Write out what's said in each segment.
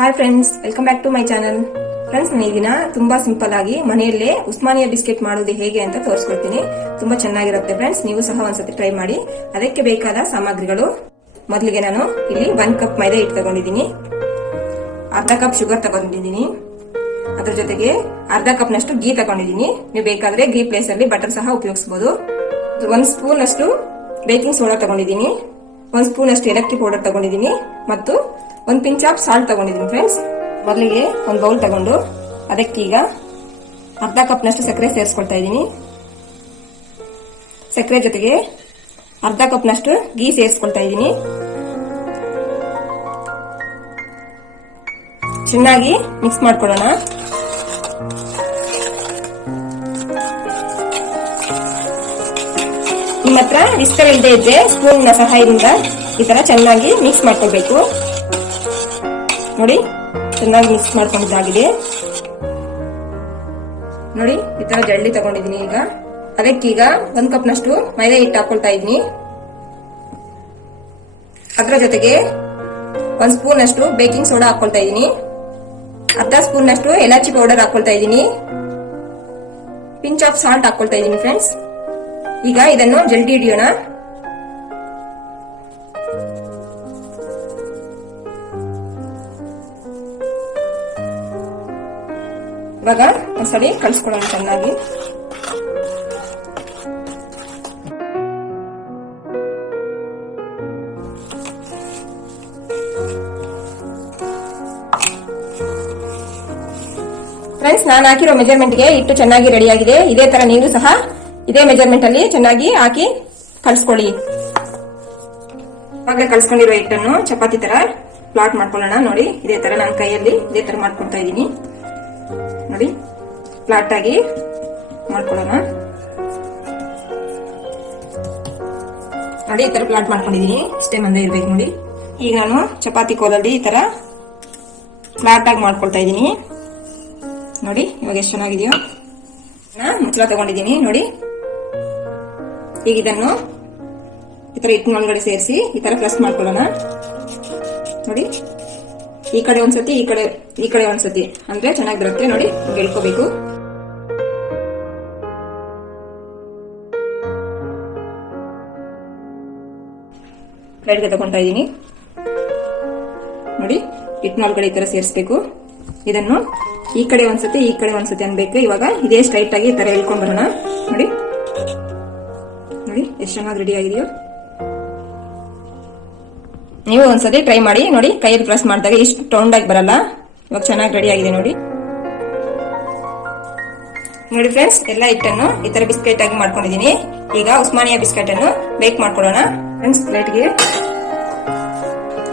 Hi friends, welcome back to my channel. Friends, ನಾನು ಈ ದಿನ ತುಂಬಾ ಸಿಂಪಲ್ ಆಗಿ ಮನೆಯಲ್ಲೇ ಉಸ್ಮಾನಿಯಾ ಬಿಸ್ಕೆಟ್ ಮಾಡೋದು ಹೇಗೆ ಅಂತ ತೋರಿಸ್ಕೊಡ್ತೀನಿ. ತುಂಬಾ ಚೆನ್ನಾಗಿರುತ್ತೆ ಫ್ರೆಂಡ್ಸ್, ನೀವು ಸಹ ಒಂದ್ಸತಿ ಟ್ರೈ ಮಾಡಿ. ಅದಕ್ಕೆ ಬೇಕಾದ ಸಾಮಗ್ರಿಗಳು: ಮೊದಲಿಗೆ ನಾನು ಇಲ್ಲಿ 1 ಕಪ್ ಮೈದಾ ಹಿಟ್ಟು ತಗೊಂಡಿದ್ದೀನಿ, ಅರ್ಧ ಕಪ್ ಶುಗರ್ ತಗೊಂಡಿದ್ದೀನಿ, ಅದ್ರ ಜೊತೆಗೆ ಅರ್ಧ ಕಪ್ ನಷ್ಟು ಗೀ ತಗೊಂಡಿದ್ದೀನಿ. ನೀವು ಬೇಕಾದ್ರೆ ಗೀ ಪ್ಲೇಸ್ ಅಲ್ಲಿ ಬಟರ್ ಸಹ ಉಪಯೋಗಿಸಬಹುದು. 1 ಸ್ಪೂನ್ ಅಷ್ಟು ಬೇಕಿಂಗ್ ಸೋಡಾ ತಗೊಂಡಿದ್ದೀನಿ, 1 ಸ್ಪೂನ್ ಅಷ್ಟು ಏಲಕ್ಕಿ ಪೌಡರ್ ತಗೊಂಡಿದ್ದೀನಿ ಮತ್ತು 1 ಪಿಂಚ್ ಆಫ್ ಸಾಲ್ಟ್ ತಗೊಂಡಿದ್ದೀನಿ. ಫ್ರೆಂಡ್ಸ್, ಮೊದಲಿಗೆ ಒಂದು ಬೌಲ್ ತಗೊಂಡು ಅದಕ್ಕೀಗ ಅರ್ಧ ಕಪ್ ನಷ್ಟು ಸಕ್ಕರೆ ಸೇರಿಸ್ಕೊಳ್ತಾ ಇದ್ದೀನಿ. ಸಕ್ಕರೆ ಜೊತೆಗೆ ಅರ್ಧ ಕಪ್ ನಷ್ಟು ಗೀ ಸೇರಿಸ್ಕೊಳ್ತಾ ಇದ್ದೀನಿ. ಚೆನ್ನಾಗಿ ಮಿಕ್ಸ್ ಮಾಡ್ಕೊಳ್ಳೋಣ. ನಿಮ್ಮ ಹತ್ರ ವಿಸ್ಕರ್ ಇಲ್ಲದೆ ಇದ್ರೆ ಸ್ಪೂನ್ ನ ಸಹಾಯದಿಂದ ಈ ತರ ಚೆನ್ನಾಗಿ ಮಿಕ್ಸ್ ಮಾಡ್ಕೊಳ್ಬೇಕು. ನೋಡಿ, ಚೆನ್ನಾಗಿ ಮಿಕ್ಸ್ ಮಾಡ್ಕೊಂಡಿದ್ದಾಗಿದೆ. ನೋಡಿ, ಈ ತರ ಜಲ್ದಿ ತಗೊಂಡಿದ್ದೀನಿ. ಈಗ ಅದಕ್ಕೀಗ 1 ಕಪ್ ನಷ್ಟು ಮೈದಾ ಹಿಟ್ಟು ಹಾಕೊಳ್ತಾ ಇದ್ದೀನಿ. ಅದರ ಜೊತೆಗೆ 1 ಸ್ಪೂನ್ ಅಷ್ಟು ಬೇಕಿಂಗ್ ಸೋಡಾ ಹಾಕೊಳ್ತಾ ಇದ್ದೀನಿ, ಅರ್ಧ ಸ್ಪೂನ್ ನಷ್ಟು ಏಲಕ್ಕಿ ಪೌಡರ್ ಹಾಕೊಳ್ತಾ ಇದ್ದೀನಿ, ಪಿಂಚ್ ಆಫ್ ಸಾಲ್ಟ್ ಹಾಕೊಳ್ತಾ ಇದ್ದೀನಿ. ಫ್ರೆಂಡ್ಸ್, ಈಗ ಇದನ್ನು ಜಲ್ದಿ ಹಿಡಿಯೋಣ. ಇವಾಗ ಒಂದ್ಸಲಿ ಕಲಿಸ್ಕೊಳ್ಳೋಣ ಚೆನ್ನಾಗಿ. ಫ್ರೆಂಡ್ಸ್, ನಾನು ಹಾಕಿರೋ ಮೆಜರ್ಮೆಂಟ್ ಗೆ ಹಿಟ್ಟು ಚೆನ್ನಾಗಿ ರೆಡಿ ಆಗಿದೆ. ಇದೇ ತರ ನೀವು ಸಹ ಇದೇ ಮೆಜರ್ಮೆಂಟ್ ಅಲ್ಲಿ ಚೆನ್ನಾಗಿ ಹಾಕಿ ಕಲಿಸ್ಕೊಳ್ಳಿ. ಇವಾಗ ಕಲಿಸ್ಕೊಂಡಿರೋ ಹಿಟ್ಟನ್ನು ಚಪಾತಿ ತರ ಪ್ಲಾಟ್ ಮಾಡ್ಕೊಳ್ಳೋಣ. ನೋಡಿ, ಇದೇ ತರ ನನ್ನ ಕೈಯಲ್ಲಿ ಇದೇ ತರ ಮಾಡ್ಕೊಳ್ತಾ ಇದ್ದೀನಿ. ನೋಡಿ, ಫ್ಲಾಟ್ ಆಗಿ ಮಾಡ್ಕೊಳ್ಳೋಣ. ನೋಡಿ, ಈ ತರ ಪ್ಲಾಟ್ ಮಾಡ್ಕೊಂಡಿದೀನಿ. ಇಷ್ಟೇ ಮಂದ ಇರ್ಬೇಕು. ನೋಡಿ, ಈಗ ನಾನು ಚಪಾತಿ ಕೋಲಲ್ಲಿ ಈ ತರ ಫ್ಲಾಟ್ ಆಗಿ ಮಾಡ್ಕೊಳ್ತಾ ಇದ್ದೀನಿ. ನೋಡಿ, ಇವಾಗ ಎಷ್ಟು ಚೆನ್ನಾಗಿದೆಯೋ. ಮುಚ್ಚಳ ತಗೊಂಡಿದ್ದೀನಿ. ನೋಡಿ, ಈಗ ಇದನ್ನು ಈ ತರ ಹಿಟ್ಟಿನೊಳಗಡೆ ಸೇರಿಸಿ ಈ ತರ ಪ್ರೆಸ್ ಮಾಡ್ಕೊಳ್ಳೋಣ. ನೋಡಿ, ಈ ಕಡೆ ಒಂದ್ಸತಿ, ಈ ಕಡೆ ಒಂದ್ಸತಿ ಅಂದ್ರೆ ಚೆನ್ನಾಗಿ ಬರುತ್ತೆ. ನೋಡಿ, ಗೆಳ್ಕೋಬೇಕು. ಪ್ಲೇಟ್ಗೆ ತಗೊಂತಾ ಇದ್ದೀನಿ. ನೋಡಿ, ಹಿಟ್ಟಿನೊಳಗಡೆ ಈ ತರ ಸೇರಿಸಬೇಕು. ಇದನ್ನು ಈ ಕಡೆ ಒಂದ್ಸತಿ, ಈ ಕಡೆ ಒಂದ್ಸತಿ ಅನ್ಬೇಕು. ಇವಾಗ ಇದೇ ಸ್ಟ್ರೈಟ್ ಆಗಿ ಈ ತರ ಎಳ್ಕೊಂಡ್ ಬರೋಣ. ನೋಡಿ, ನೋಡಿ ಎಷ್ಟು ಚೆನ್ನಾಗಿ ರೆಡಿ ಆಗಿದೆಯೋ. ನೀವು ಒಂದ್ಸತಿ ಟ್ರೈ ಮಾಡಿ ನೋಡಿ. ಕೈಯಲ್ಲಿ ಪ್ರೆಸ್ ಮಾಡಿದಾಗ ಇಷ್ಟು ರೌಂಡ್ ಆಗಿ ಬರಲ್ಲ. ಇವಾಗ ಚೆನ್ನಾಗಿ ರೆಡಿ ಆಗಿದೆ. ನೋಡಿ, ನೋಡಿ ಫ್ರೆಂಡ್ಸ್, ಎಲ್ಲ ಹಿಟ್ಟನ್ನು ಈ ತರ ಬಿಸ್ಕೆಟ್ ಆಗಿ ಮಾಡ್ಕೊಂಡಿದೀನಿ. ಈಗ ಉಸ್ಮಾನಿಯಾ ಬಿಸ್ಕೆಟ್ ಅನ್ನು ಬೇಕ್ ಮಾಡ್ಕೊಳ್ಳೋಣ. ಫ್ರೆಂಡ್ಸ್, ಪ್ಲೇಟ್ಗೆ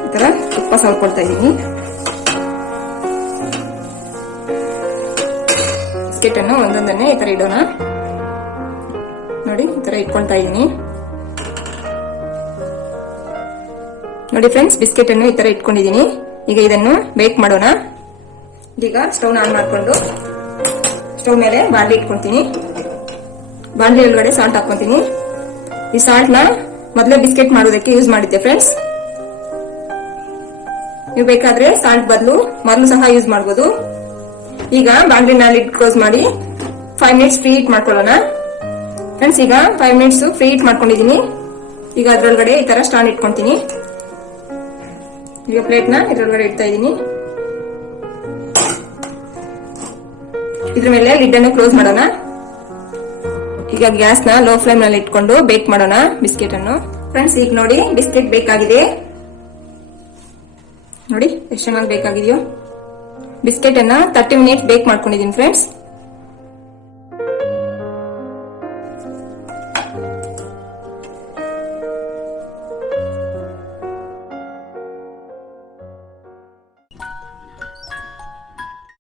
ಈ ತರ ತುಪ್ಪ ಸವರ್ಕೊಳ್ತಾ ಇದ್ದೀನಿ. ಬಿಸ್ಕೆಟ್ ಅನ್ನು ಒಂದೊಂದನ್ನೇ ಈ ತರ ಇಡೋಣ. ನೋಡಿ, ಈ ತರ ಇಟ್ಕೊಳ್ತಾ ಇದ್ದೀನಿ. ನೋಡಿ ಫ್ರೆಂಡ್ಸ್, ಬಿಸ್ಕೆಟ್ ಅನ್ನು ಈ ತರ ಇಟ್ಕೊಂಡಿದ್ದೀನಿ. ಈಗ ಇದನ್ನು ಬೇಕ್ ಮಾಡೋಣ. ಈಗ ಸ್ಟವ್ ಆನ್ ಮಾಡ್ಕೊಂಡು ಸ್ಟವ್ ಮೇಲೆ ಬಾಂಡ್ಲಿ ಇಟ್ಕೊಂತೀನಿ. ಬಾಂಡ್ಲಿ ಒಳಗಡೆ ಸಾಲ್ಟ್ ಹಾಕೊಂತೀನಿ. ಈ ಸಾಲ್ಟ್ ನ ಮೊದಲೇ ಬಿಸ್ಕೆಟ್ ಮಾಡೋದಕ್ಕೆ ಯೂಸ್ ಮಾಡಿದ್ದೆ ಫ್ರೆಂಡ್ಸ್. ನೀವು ಬೇಕಾದ್ರೆ ಸಾಲ್ಟ್ ಬದಲು ಮೊದಲು ಸಹ ಯೂಸ್ ಮಾಡಬಹುದು. ಈಗ ಬಾಂಡ್ಲಿನ ಲಿಡ್ ಕ್ಲೋಸ್ ಮಾಡಿ 5 ಮಿನಿಟ್ಸ್ ಫ್ರೀ ಹೀಟ್ ಮಾಡ್ಕೊಳ್ಳೋಣ. ಫ್ರೆಂಡ್ಸ್, ಈಗ 5 ಮಿನಿಟ್ಸ್ ಫ್ರೀ ಹೀಟ್ ಮಾಡ್ಕೊಂಡಿದೀನಿ. ಈಗ ಅದ್ರೊಳಗಡೆ ಈ ತರ ಸ್ಟಾಂಡ್ ಇಟ್ಕೊಂತೀನಿ. ಈಗ ಪ್ಲೇಟ್ ನ ಇದ್ರೊಳಗಡೆ ಇಡ್ತಾ ಇದ್ದೀನಿ. ಇದ್ರ ಮೇಲೆ ಲಿಡ್ ಅನ್ನು ಕ್ಲೋಸ್ ಮಾಡೋಣ. ಈಗ ಗ್ಯಾಸ್ ನ ಲೋ ಫ್ಲೇಮ್ ನಲ್ಲಿ ಇಟ್ಕೊಂಡು ಬೇಕ್ ಮಾಡೋಣ ಬಿಸ್ಕೆಟ್ ಅನ್ನು. ಫ್ರೆಂಡ್ಸ್, ಈಗ ನೋಡಿ ಬಿಸ್ಕೆಟ್ ಬೇಕಾಗಿದೆ. ನೋಡಿ ಎಷ್ಟು ಚೆನ್ನಾಗಿ ಬೇಕಾಗಿದೆಯೋ. ಬಿಸ್ಕೆಟ್ ಅನ್ನ 30 ಮಿನಿಟ್ಸ್ ಬೇಕ್ ಮಾಡ್ಕೊಂಡಿದೀನಿ ಫ್ರೆಂಡ್ಸ್.